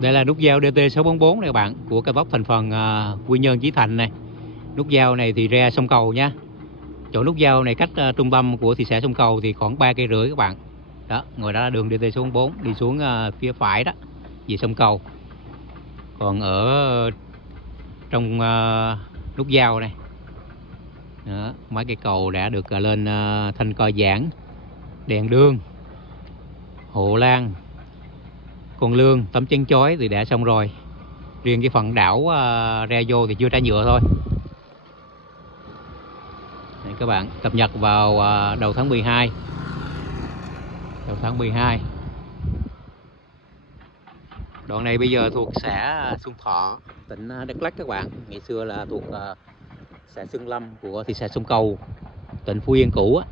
Đây là nút giao DT644 này các bạn, của cao tốc thành phần Quy Nhơn Chí Thạnh này. Nút giao này thì ra sông Cầu nha. Chỗ nút giao này cách trung tâm của thị xã Sông Cầu thì khoảng 3,5 cây các bạn. Đó, ngồi đó là đường DT644 đi xuống phía phải đó, về sông Cầu. Còn ở trong nút giao này đó, mấy cây cầu đã được lên thanh co giãn, đèn đường, hộ lan, con lương, tấm chắn chói thì đã xong rồi. Riêng cái phần đảo ra vô thì chưa trải nhựa thôi. Đây các bạn, cập nhật vào đầu tháng 12. Đầu tháng 12. Đoạn này bây giờ thuộc xã Xuân Thọ, tỉnh Đắk Lắk các bạn. Ngày xưa là thuộc xã Xuân Lâm của thị xã Sông Cầu, tỉnh Phú Yên cũ á.